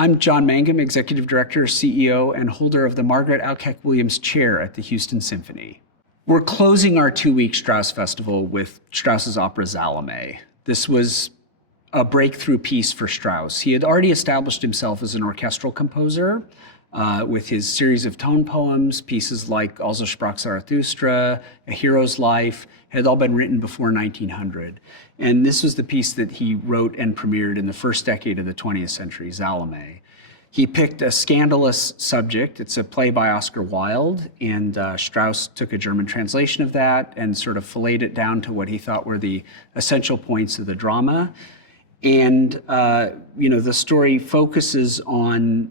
I'm John Mangum, Executive Director, CEO, and holder of the Margaret Alcock Williams Chair at the Houston Symphony. We're closing our 2-week Strauss Festival with Strauss's opera Salome. This was a breakthrough piece for Strauss. He had already established himself as an orchestral composer with his series of tone poems, pieces like Also sprach Zarathustra, A Hero's Life, had all been written before 1900. And this was the piece that he wrote and premiered in the first decade of the 20th century, Salome. He picked a scandalous subject. It's a play by Oscar Wilde, and Strauss took a German translation of that and sort of filleted it down to what he thought were the essential points of the drama. And the story focuses on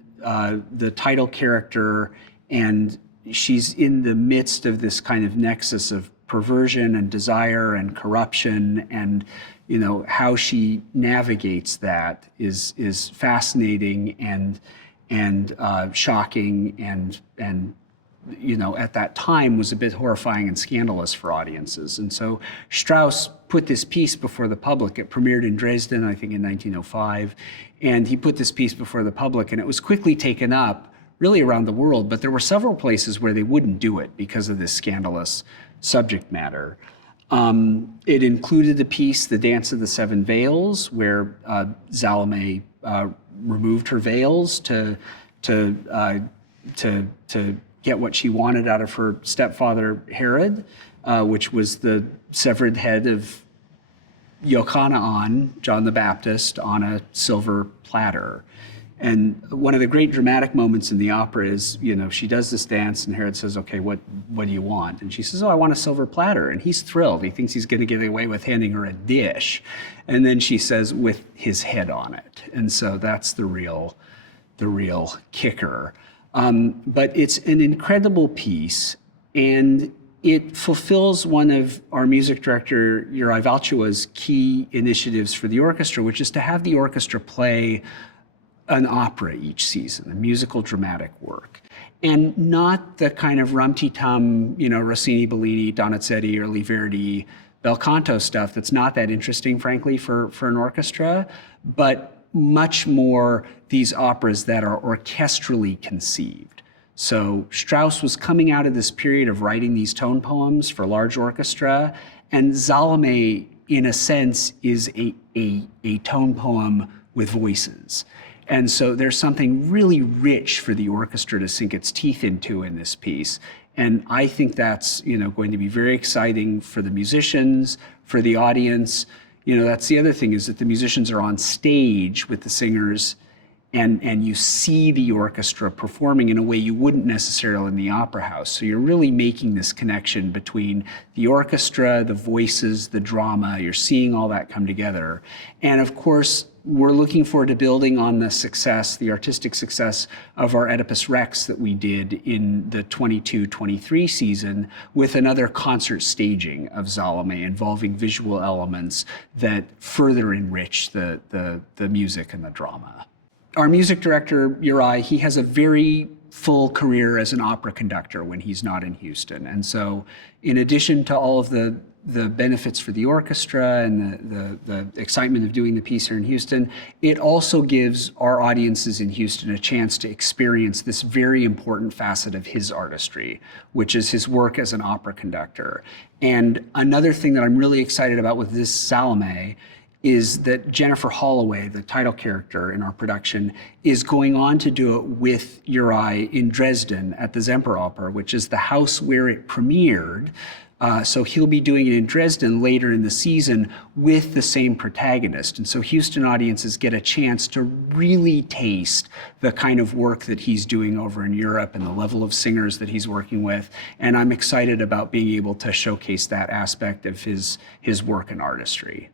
the title character, and she's in the midst of this kind of nexus of perversion and desire and corruption, and how she navigates that is fascinating and shocking and at that time was a bit horrifying and scandalous for audiences. And so Strauss put this piece before the public. It premiered in Dresden, I think in 1905, and he put this piece before the public, and it was quickly taken up really around the world, but there were several places where they wouldn't do it because of this scandalous subject matter. It included the piece, The Dance of the Seven Veils, where Salome removed her veils to get what she wanted out of her stepfather Herod, which was the severed head of Yochanan, John the Baptist, on a silver platter. And one of the great dramatic moments in the opera is, she does this dance and Herod says, okay, what do you want? And she says, oh, I want a silver platter. And he's thrilled. He thinks he's going to get away with handing her a dish. And then she says, with his head on it. And so that's the real kicker. But it's an incredible piece, and it fulfills one of our music director, Uri Valchua's key initiatives for the orchestra, which is to have the orchestra play an opera each season, a musical dramatic work. And not the kind of rum-ti-tum, Rossini, Bellini, Donizetti, or Liverdi, bel canto stuff that's not that interesting, frankly, for an orchestra, but much more these operas that are orchestrally conceived. So Strauss was coming out of this period of writing these tone poems for large orchestra, and Salome, in a sense, is a tone poem with voices. And so there's something really rich for the orchestra to sink its teeth into in this piece. And I think that's going to be very exciting for the musicians, for the audience. That's the other thing, is that the musicians are on stage with the singers, and you see the orchestra performing in a way you wouldn't necessarily in the opera house. So you're really making this connection between the orchestra, the voices, the drama. You're seeing all that come together. And of course, we're looking forward to building on the success, the artistic success of our Oedipus Rex that we did in the 22-23 season with another concert staging of Salome involving visual elements that further enrich the music and the drama. Our music director, Uri, he has a very full career as an opera conductor when he's not in Houston. And so in addition to all of the benefits for the orchestra and the excitement of doing the piece here in Houston, it also gives our audiences in Houston a chance to experience this very important facet of his artistry, which is his work as an opera conductor. And another thing that I'm really excited about with this Salome is that Jennifer Holloway, the title character in our production, is going on to do it with Uri in Dresden at the Semperoper, which is the house where it premiered. So he'll be doing it in Dresden later in the season with the same protagonist. And so Houston audiences get a chance to really taste the kind of work that he's doing over in Europe and the level of singers that he's working with. And I'm excited about being able to showcase that aspect of his work and artistry.